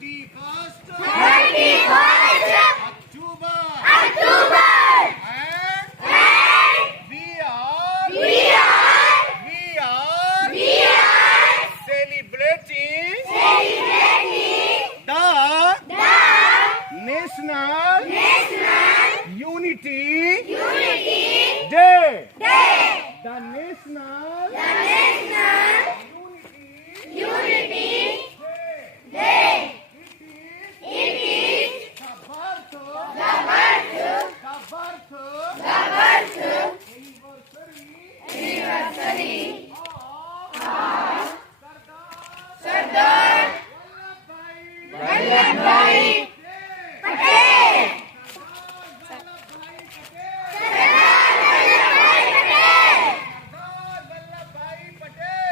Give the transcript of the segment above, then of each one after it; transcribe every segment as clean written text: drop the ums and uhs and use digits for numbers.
31st 31st October. And We are celebrating the National Unity Day. The National Unity Day. It is the birth anniversary of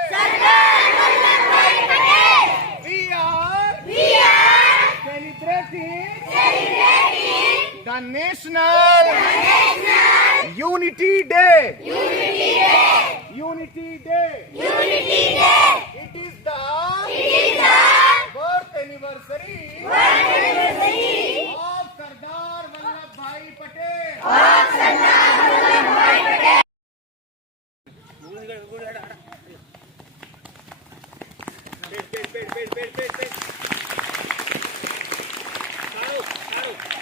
Sardar Vallabhbhai Patel. We are celebrating the National Unity Day. Unity Day. It is the birth anniversary of Sardar Vallabhbhai Patel. Wait.